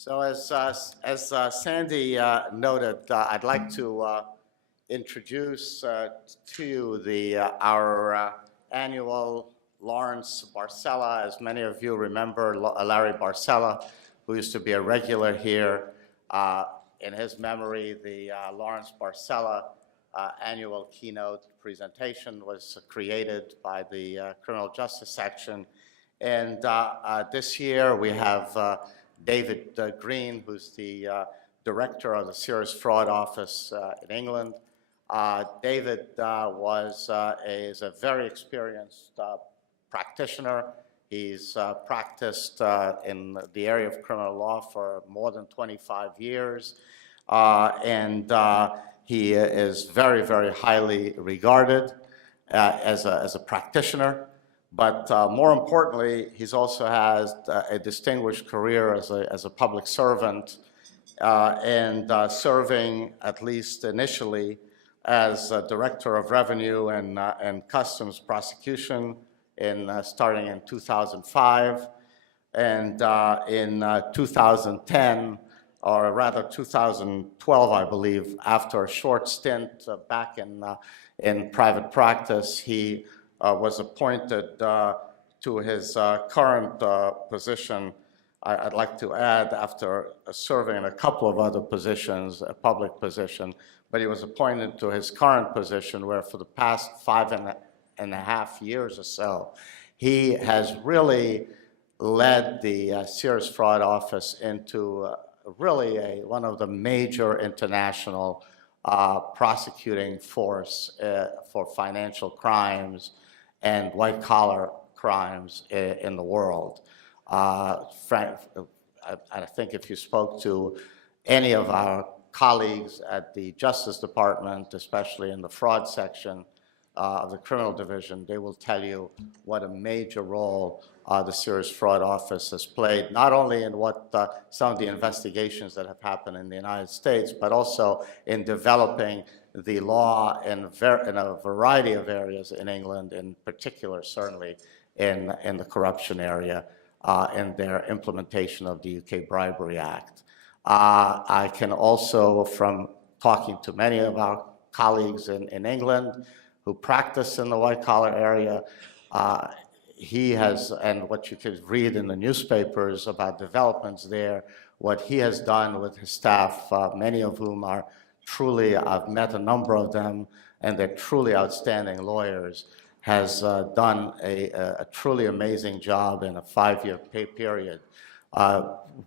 So as Sandy noted, I'd like to introduce to you our annual Lawrence Barcella. As many of you remember, Larry Barcella, who used to be a regular here. In his memory, the Lawrence Barcella annual keynote presentation was created by the Criminal Justice Section. And this year we have David Green, who's the director of the Serious Fraud Office in England. David is a very experienced practitioner. He's practiced in the area of criminal law for more than 25 years. And he is very, very highly regarded as a practitioner. But more importantly, he's also has a distinguished career as a public servant and serving, at least initially, as Director of Revenue and Customs Prosecution starting in 2005. And in 2010, or rather 2012, I believe, after a short stint back in private practice, he was appointed to his current position. I'd like to add, after serving in a couple of other positions, a public position, but he was appointed to his current position where for the past 5.5 years or so, he has really led the Serious Fraud Office into really one of the major international prosecuting force for financial crimes and white-collar crimes in the world. I think if you spoke to any of our colleagues at the Justice Department, especially in the fraud section of the criminal division, they will tell you what a major role the Serious Fraud Office has played, not only in some of the investigations that have happened in the United States, but also in developing the law in a variety of areas in England, in particular, certainly in the corruption area, and their implementation of the UK Bribery Act. I can also, from talking to many of our colleagues in England who practice in the white-collar area, he has, and what you could read in the newspapers about developments there, what he has done with his staff, many of whom are truly, I've met a number of them, and they're truly outstanding lawyers, has done a truly amazing job in a 5-year period,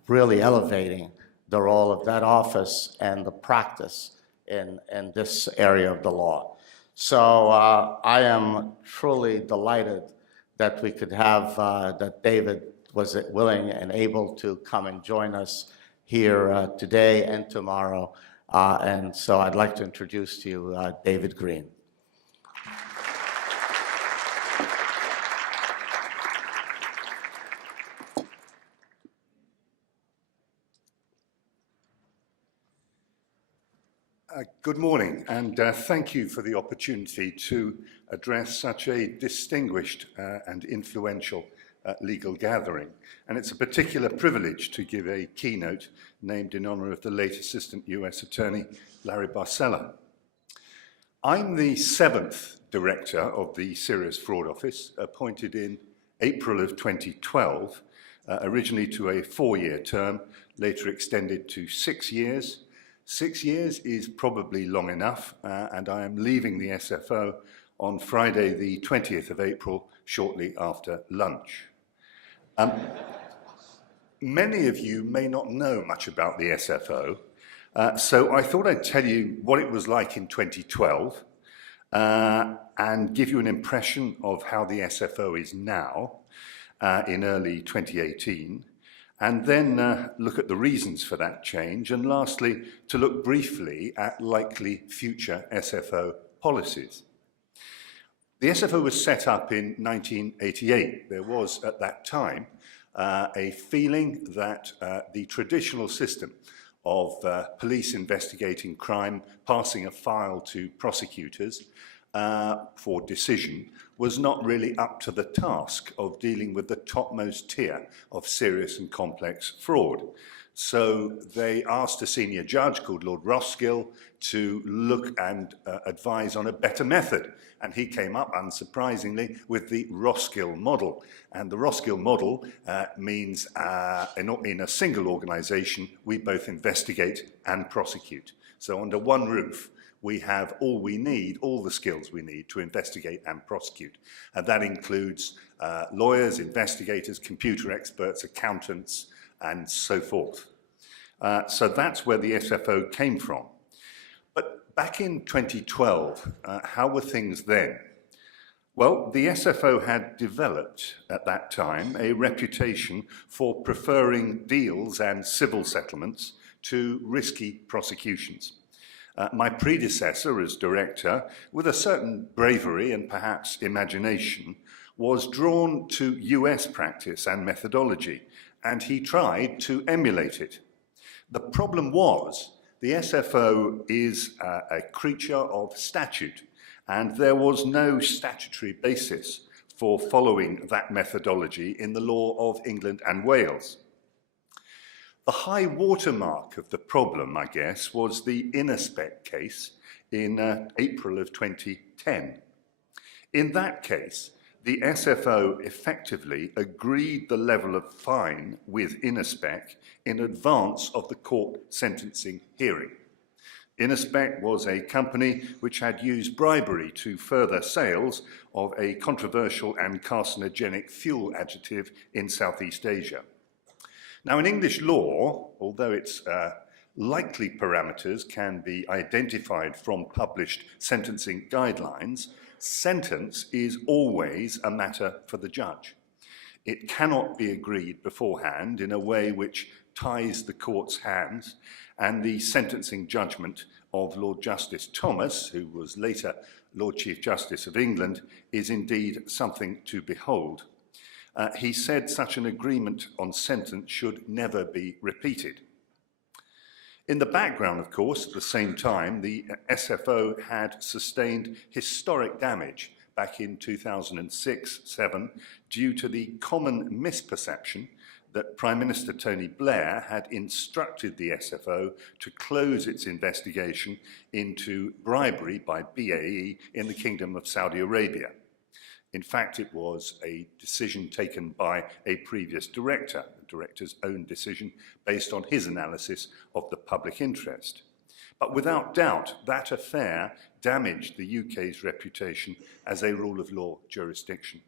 really elevating the role of that office and the practice in this area of the law. So I am truly delighted that we could have, that David was willing and able to come and join us here today and tomorrow. And so I'd like to introduce to you David Green. Good morning, and thank you for the opportunity to address such a distinguished and influential legal gathering. And it's a particular privilege to give a keynote named in honor of the late Assistant US Attorney, Larry Barcella. I'm the 7th Director of the Serious Fraud Office, appointed in April of 2012, originally to a 4-year term, later extended to 6 years. 6 years is probably long enough, and I am leaving the SFO on Friday, the 20th of April, shortly after lunch. Many of you may not know much about the SFO, so I thought I'd tell you what it was like in 2012 and give you an impression of how the SFO is now in early 2018. And then look at the reasons for that change, and lastly, to look briefly at likely future SFO policies. The SFO was set up in 1988. There was, at that time, a feeling that the traditional system of police investigating crime, passing a file to prosecutors for decision, was not really up to the task of dealing with the topmost tier of serious and complex fraud. So they asked a senior judge called Lord Roskill to look and advise on a better method. And he came up, unsurprisingly, with the Roskill model. And the Roskill model means in a single organisation, we both investigate and prosecute. So under one roof, we have all we need, all the skills we need to investigate and prosecute. And that includes lawyers, investigators, computer experts, accountants, and so forth. So that's where the SFO came from. But back in 2012, how were things then? Well, the SFO had developed at that time a reputation for preferring deals and civil settlements to risky prosecutions. My predecessor as director, with a certain bravery and perhaps imagination, was drawn to US practice and methodology, and he tried to emulate it. The problem was the SFO is a creature of statute, and there was no statutory basis for following that methodology in the law of England and Wales. The high watermark of the problem, I guess, was the Innerspec case in April of 2010. In that case, the SFO effectively agreed the level of fine with Innerspec in advance of the court sentencing hearing. Innerspec was a company which had used bribery to further sales of a controversial and carcinogenic fuel additive in Southeast Asia. Now, in English law, although its likely parameters can be identified from published sentencing guidelines, sentence is always a matter for the judge. It cannot be agreed beforehand in a way which ties the court's hands, and the sentencing judgment of Lord Justice Thomas, who was later Lord Chief Justice of England, is indeed something to behold. He said such an agreement on sentence should never be repeated. In the background, of course, at the same time, the SFO had sustained historic damage back in 2006-07 due to the common misperception that Prime Minister Tony Blair had instructed the SFO to close its investigation into bribery by BAE in the Kingdom of Saudi Arabia. In fact, it was a decision taken by a previous director, the director's own decision based on his analysis of the public interest. But without doubt, that affair damaged the UK's reputation as a rule of law jurisdiction.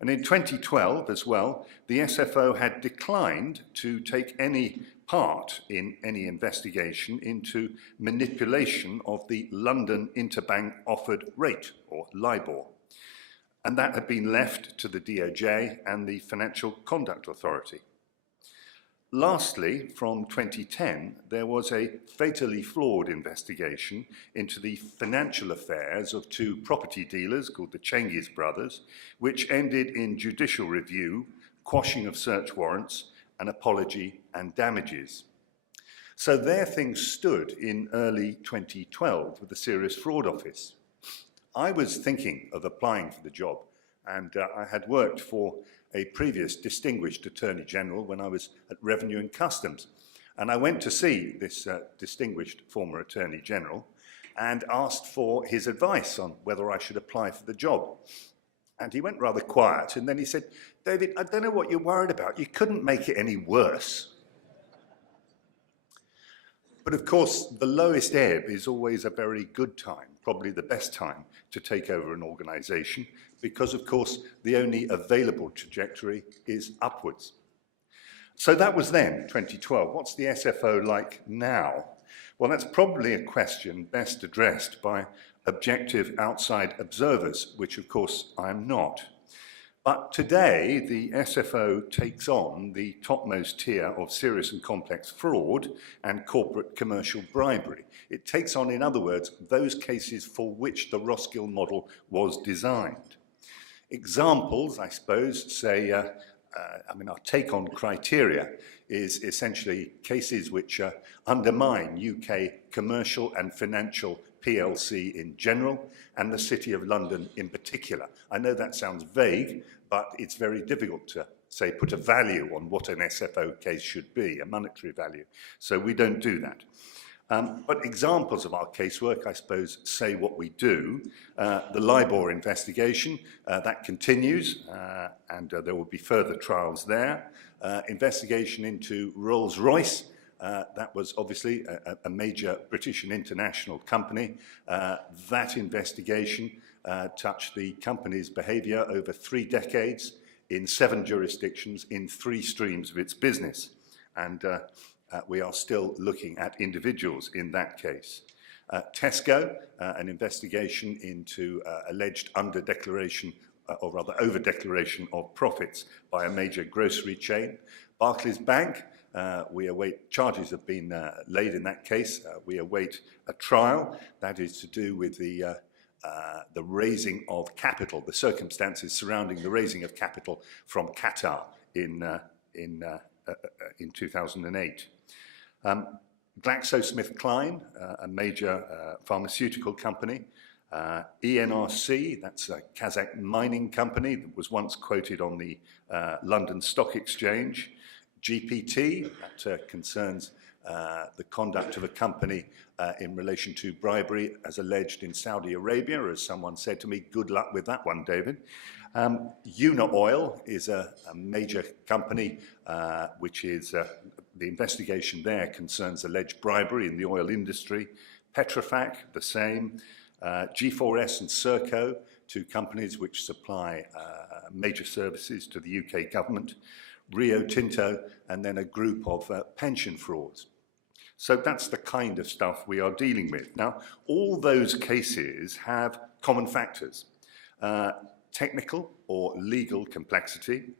And in 2012 as well, the SFO had declined to take any part in any investigation into manipulation of the London Interbank Offered Rate, or LIBOR. And that had been left to the DOJ and the Financial Conduct Authority. Lastly, from 2010, there was a fatally flawed investigation into the financial affairs of two property dealers called the Cengiz brothers, which ended in judicial review, quashing of search warrants, an apology and damages. So there things stood in early 2012 with the Serious Fraud Office. I was thinking of applying for the job, and I had worked for a previous distinguished Attorney General when I was at Revenue and Customs. And I went to see this distinguished former Attorney General and asked for his advice on whether I should apply for the job. And he went rather quiet, and then he said, "David, I don't know what you're worried about. You couldn't make it any worse." But of course, the lowest ebb is always a very good time, probably the best time to take over an organisation, because of course, the only available trajectory is upwards. So that was then, 2012. What's the SFO like now? Well, that's probably a question best addressed by objective outside observers, which of course I am not. But today, the SFO takes on the topmost tier of serious and complex fraud and corporate commercial bribery. It takes on, in other words, those cases for which the Roskill model was designed. Examples, I suppose, say, our take-on criteria is essentially cases which undermine UK commercial and financial PLC in general, and the City of London in particular. I know that sounds vague, but it's very difficult to say, put a value on what an SFO case should be, a monetary value. So we don't do that. But examples of our casework, I suppose, say what we do. The LIBOR investigation, that continues, and there will be further trials there. Investigation into Rolls-Royce, that was obviously a major British and international company. That investigation touched the company's behaviour over 3 decades in 7 jurisdictions in 3 streams of its business. And we are still looking at individuals in that case. Tesco, an investigation into alleged under-declaration, or rather over-declaration of profits by a major grocery chain. Barclays Bank, we await, charges have been laid in that case. We await a trial. That is to do with the raising of capital, the circumstances surrounding the raising of capital from Qatar in 2008. GlaxoSmithKline, a major pharmaceutical company. ENRC, that's a Kazakh mining company that was once quoted on the London Stock Exchange. GPT, that concerns the conduct of a company in relation to bribery as alleged in Saudi Arabia. As someone said to me, good luck with that one, David. Oil is a major company which is, the investigation there concerns alleged bribery in the oil industry. Petrofac, the same. G4S and Serco, 2 companies which supply major services to the UK government. Rio Tinto, and then a group of pension frauds. So that's the kind of stuff we are dealing with. Now, all those cases have common factors. Technical or legal complexity,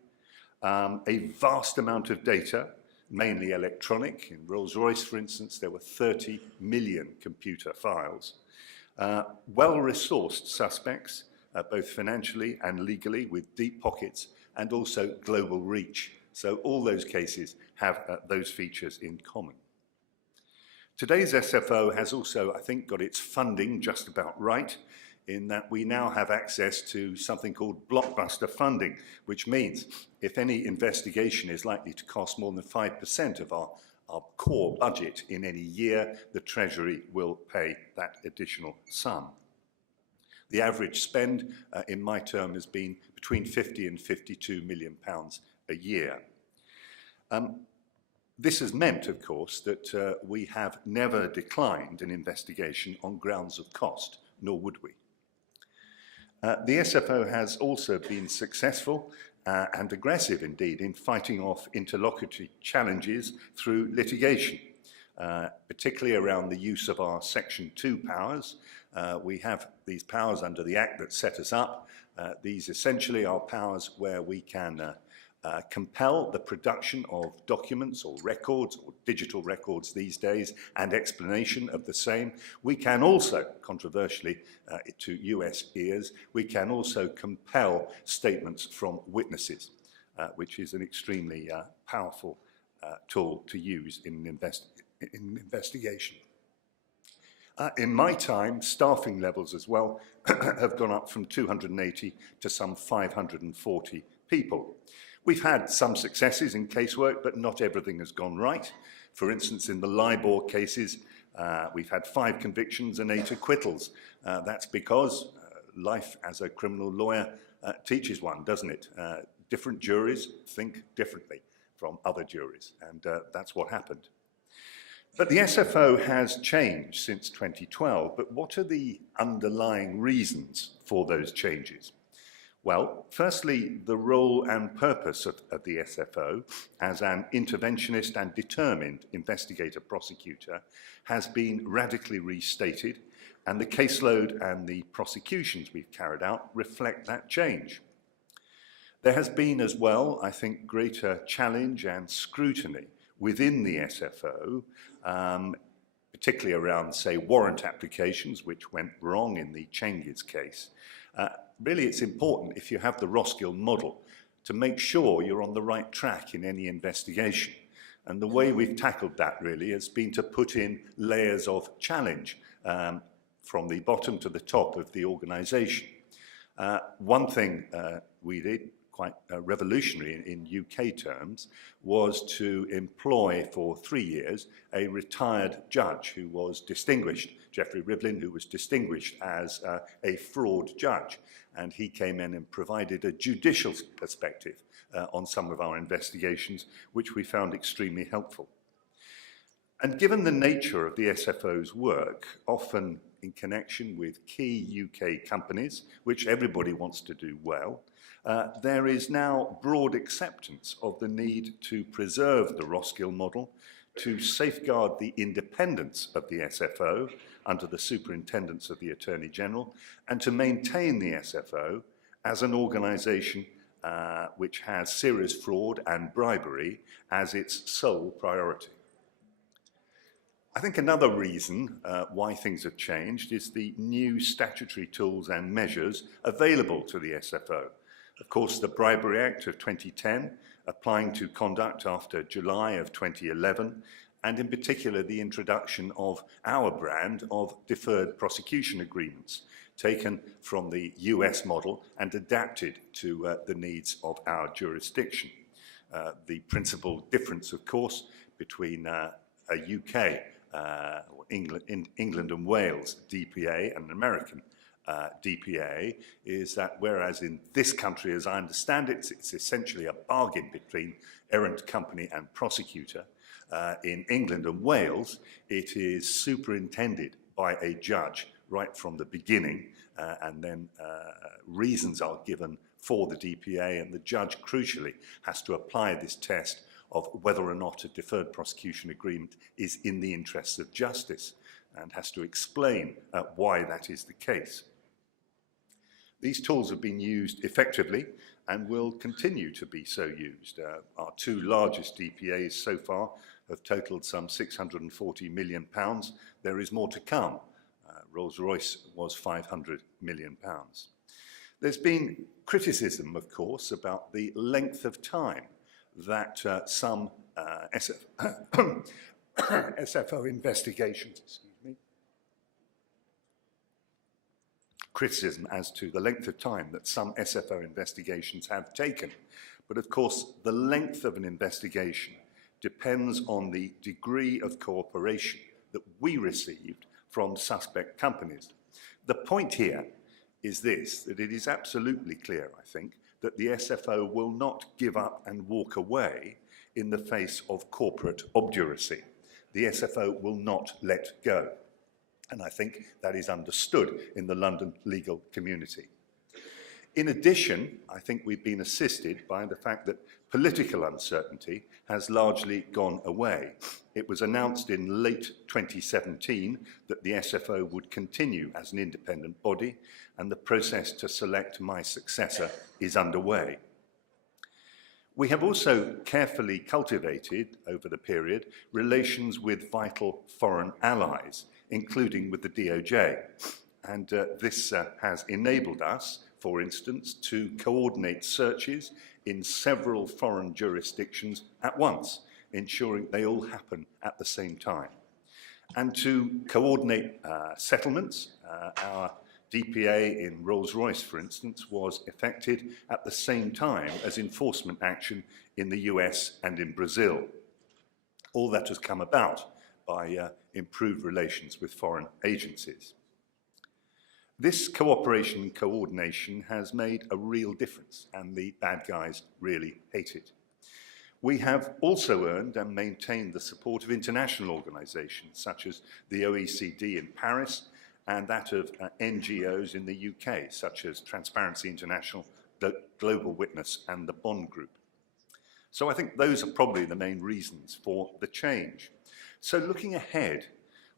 a vast amount of data, mainly electronic. In Rolls-Royce, for instance, there were 30 million computer files. Well-resourced suspects, both financially and legally, with deep pockets, and also global reach. So all those cases have those features in common. Today's SFO has also, I think, got its funding just about right, in that we now have access to something called Blockbuster Funding, which means if any investigation is likely to cost more than 5% of our core budget in any year, the Treasury will pay that additional sum. The average spend in my term has been between 50 and 52 million pounds a year. This has meant, of course, that we have never declined an investigation on grounds of cost, nor would we. The SFO has also been successful and aggressive indeed in fighting off interlocutory challenges through litigation, particularly around the use of our Section 2 powers. We have these powers under the Act that set us up. These essentially are powers where we can compel the production of documents or records, or digital records these days, and explanation of the same. We can also, controversially to US ears, we can also compel statements from witnesses, which is an extremely powerful tool to use in an investigation. In my time, staffing levels as well have gone up from 280 to some 540 people. We've had some successes in casework, but not everything has gone right. For instance, in the LIBOR cases, we've had 5 convictions and 8 acquittals. That's because life as a criminal lawyer teaches one, doesn't it? Different juries think differently from other juries, and that's what happened. But the SFO has changed since 2012, but what are the underlying reasons for those changes? Well, firstly, the role and purpose of the SFO as an interventionist and determined investigator-prosecutor has been radically restated, and the caseload and the prosecutions we've carried out reflect that change. There has been as well, I think, greater challenge and scrutiny within the SFO, particularly around, say, warrant applications, which went wrong in the Cengiz case. Really, it's important, if you have the Roskill model, to make sure you're on the right track in any investigation. And the way we've tackled that, really, has been to put in layers of challenge from the bottom to the top of the organisation. One thing we did quite revolutionary in UK terms, was to employ for 3 years a retired judge who was distinguished, Geoffrey Rivlin, who was distinguished as a fraud judge. And he came in and provided a judicial perspective on some of our investigations, which we found extremely helpful. And given the nature of the SFO's work, often in connection with key UK companies, which everybody wants to do well, there is now broad acceptance of the need to preserve the Roskill model, to safeguard the independence of the SFO under the superintendence of the Attorney General, and to maintain the SFO as an organisation which has serious fraud and bribery as its sole priority. I think another reason why things have changed is the new statutory tools and measures available to the SFO. Of course, the Bribery Act of 2010, applying to conduct after July of 2011, and in particular the introduction of our brand of deferred prosecution agreements, taken from the US model and adapted to the needs of our jurisdiction. The principal difference, of course, between a UK, England and Wales DPA and an American DPA is that whereas in this country, as I understand it, it's essentially a bargain between errant company and prosecutor. In England and Wales, it is superintended by a judge right from the beginning, and then reasons are given for the DPA, and the judge crucially has to apply this test of whether or not a deferred prosecution agreement is in the interests of justice, and has to explain why that is the case. These tools have been used effectively and will continue to be so used. Our two largest DPAs so far have totaled some £640 million. There is more to come. Rolls-Royce was £500 million. There's been criticism, of course, about the length of time that some SFO investigations, criticism as to the length of time that some SFO investigations have taken. But of course, the length of an investigation depends on the degree of cooperation that we received from suspect companies. The point here is this, that it is absolutely clear, I think, that the SFO will not give up and walk away in the face of corporate obduracy. The SFO will not let go. And I think that is understood in the London legal community. In addition, I think we've been assisted by the fact that political uncertainty has largely gone away. It was announced in late 2017 that the SFO would continue as an independent body, and the process to select my successor is underway. We have also carefully cultivated, over the period, relations with vital foreign allies, including with the DOJ. And this has enabled us, for instance, to coordinate searches in several foreign jurisdictions at once, ensuring they all happen at the same time. And to coordinate settlements, our DPA in Rolls-Royce, for instance, was effected at the same time as enforcement action in the US and in Brazil. All that has come about by improved relations with foreign agencies. This cooperation and coordination has made a real difference, and the bad guys really hate it. We have also earned and maintained the support of international organisations such as the OECD in Paris and that of NGOs in the UK, such as Transparency International, the Global Witness and the Bond Group. So I think those are probably the main reasons for the change. So looking ahead,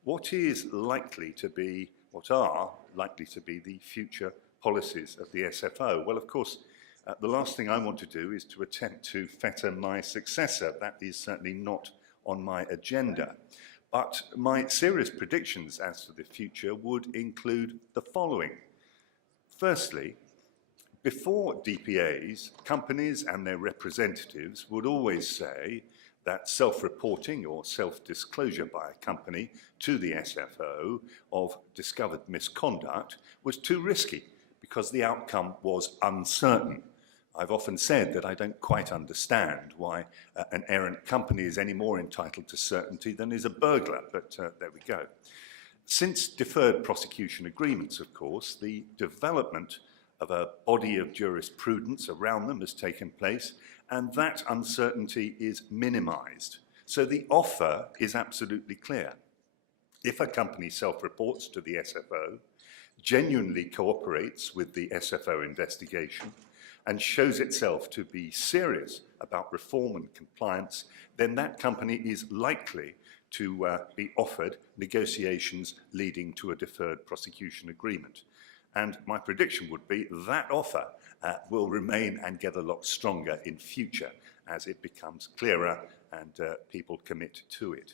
what are likely to be the future policies of the SFO? Well, of course, the last thing I want to do is to attempt to fetter my successor. That is certainly not on my agenda. But my serious predictions as to the future would include the following. Firstly, before DPAs, companies and their representatives would always say that self-reporting or self-disclosure by a company to the SFO of discovered misconduct was too risky because the outcome was uncertain. I've often said that I don't quite understand why an errant company is any more entitled to certainty than is a burglar, but there we go. Since deferred prosecution agreements, of course, the development of a body of jurisprudence around them has taken place, and that uncertainty is minimized. So the offer is absolutely clear. If a company self-reports to the SFO, genuinely cooperates with the SFO investigation, and shows itself to be serious about reform and compliance, then that company is likely to be offered negotiations leading to a deferred prosecution agreement. And my prediction would be that offer will remain and get a lot stronger in future as it becomes clearer and people commit to it.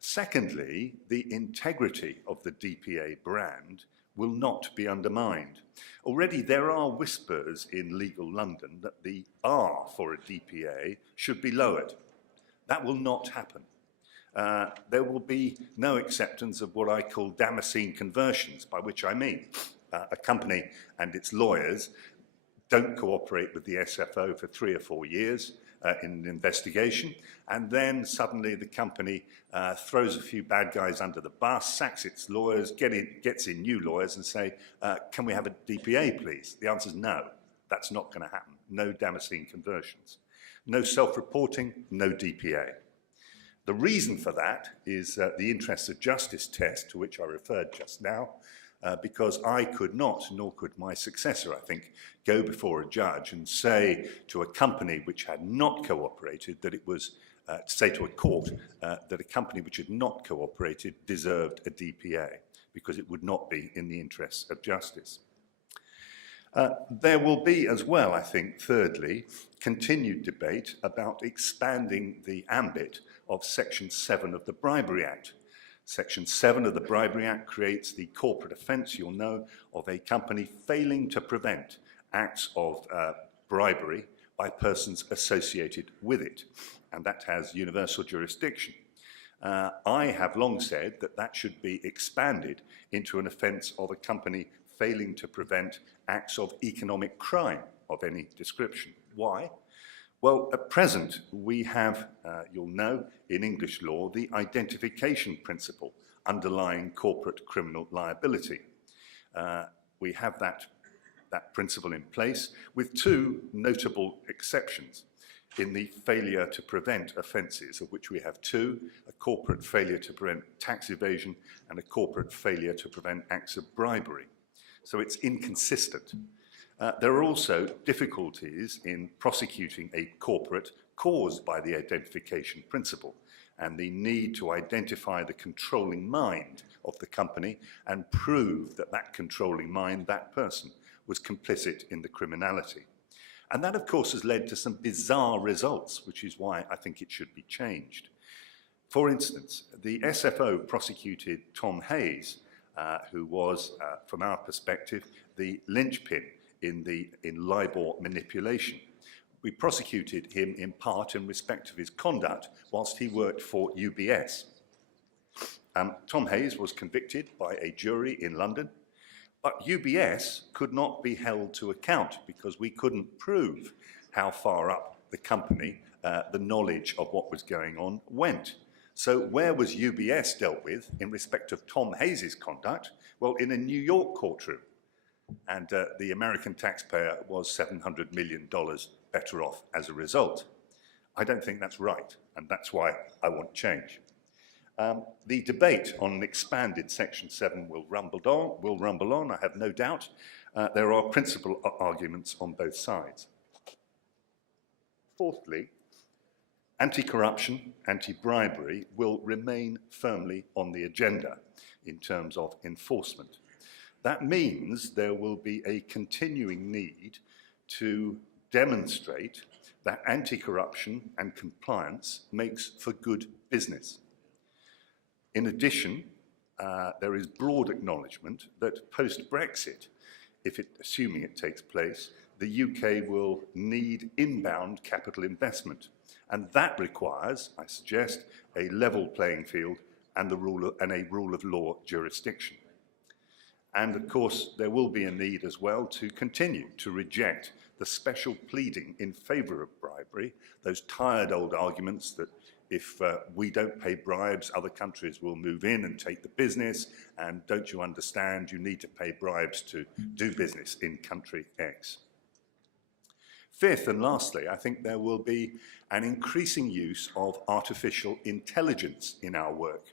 Secondly, the integrity of the DPA brand will not be undermined. Already there are whispers in legal London that the bar for a DPA should be lowered. That will not happen. There will be no acceptance of what I call Damascene conversions, by which I mean a company and its lawyers don't cooperate with the SFO for 3 or 4 years in an investigation, and then suddenly the company throws a few bad guys under the bus, sacks its lawyers, gets in new lawyers and say, can we have a DPA, please? The answer is no. That's not going to happen. No Damascene conversions. No self-reporting, no DPA. The reason for that is the interest of justice test to which I referred just now, because I could not, nor could my successor, I think, go before a judge and say to a company which had not cooperated that it was, say to a court that a company which had not cooperated deserved a DPA, because it would not be in the interests of justice. There will be as well, I think, thirdly, continued debate about expanding the ambit of Section 7 of the Bribery Act. Section 7 of the Bribery Act creates the corporate offence, you'll know, of a company failing to prevent acts of bribery by persons associated with it, and that has universal jurisdiction. I have long said that that should be expanded into an offence of a company failing to prevent acts of economic crime of any description. Why? Well, at present, we have, you'll know, in English law, the identification principle underlying corporate criminal liability. We have that principle in place with 2 notable exceptions in the failure to prevent offences, of which we have 2, a corporate failure to prevent tax evasion and a corporate failure to prevent acts of bribery. So it's inconsistent. There are also difficulties in prosecuting a corporate caused by the identification principle and the need to identify the controlling mind of the company and prove that that controlling mind, that person, was complicit in the criminality. And that, of course, has led to some bizarre results, which is why I think it should be changed. For instance, the SFO prosecuted Tom Hayes, who was, from our perspective, the linchpin in LIBOR manipulation. We prosecuted him in part in respect of his conduct whilst he worked for UBS. Tom Hayes was convicted by a jury in London, but UBS could not be held to account because we couldn't prove how far up the company the knowledge of what was going on went. So where was UBS dealt with in respect of Tom Hayes' conduct? Well, in a New York courtroom. And the American taxpayer was $700 million better off as a result. I don't think that's right, and that's why I want change. The debate on an expanded Section 7 will rumble on, I have no doubt. There are principal arguments on both sides. Fourthly, anti-corruption, anti-bribery will remain firmly on the agenda in terms of enforcement. That means there will be a continuing need to demonstrate that anti-corruption and compliance makes for good business. In addition, there is broad acknowledgement that post-Brexit, assuming it takes place, the UK will need inbound capital investment. And that requires, I suggest, a level playing field and a rule of law jurisdiction. And of course, there will be a need as well to continue to reject the special pleading in favour of bribery, those tired old arguments that if we don't pay bribes, other countries will move in and take the business, and don't you understand, you need to pay bribes to do business in country X. Fifth and lastly, I think there will be an increasing use of artificial intelligence in our work.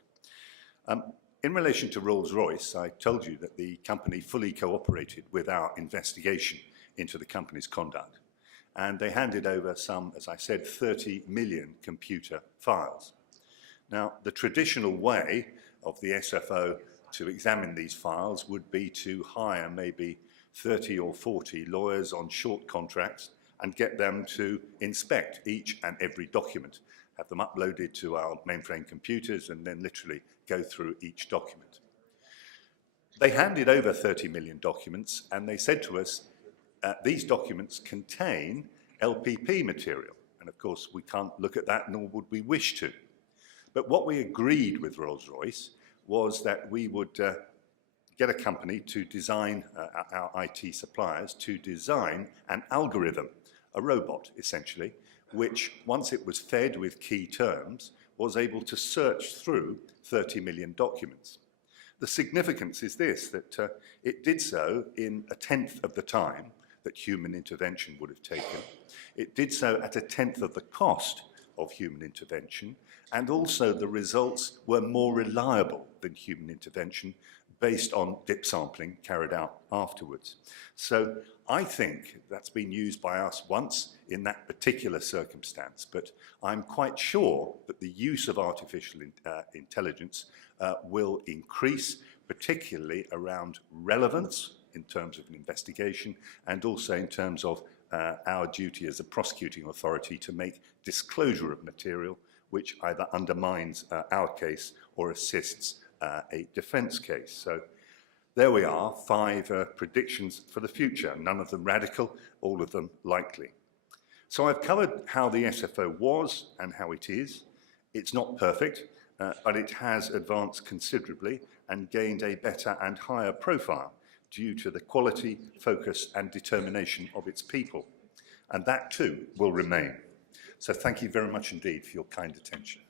In relation to Rolls-Royce, I told you that the company fully cooperated with our investigation into the company's conduct, and they handed over some, as I said, 30 million computer files. Now, the traditional way of the SFO to examine these files would be to hire maybe 30 or 40 lawyers on short contracts and get them to inspect each and every document, have them uploaded to our mainframe computers, and then literally go through each document. They handed over 30 million documents, and they said to us, these documents contain LPP material. And of course, we can't look at that, nor would we wish to. But what we agreed with Rolls-Royce was that we would get a company to design, our IT suppliers, to design an algorithm, a robot essentially, which once it was fed with key terms, was able to search through 30 million documents. The significance is this, that it did so in a tenth of the time that human intervention would have taken. It did so at a tenth of the cost of human intervention, and also the results were more reliable than human intervention based on dip sampling carried out afterwards. So I think that's been used by us once in that particular circumstance, but I'm quite sure that the use of artificial intelligence will increase, particularly around relevance in terms of an investigation, and also in terms of our duty as a prosecuting authority to make disclosure of material which either undermines our case or assists a defence case. So there we are, 5 predictions for the future, none of them radical, all of them likely. So I've covered how the SFO was and how it is. It's not perfect, but it has advanced considerably and gained a better and higher profile due to the quality, focus and determination of its people. And that too will remain. So thank you very much indeed for your kind attention.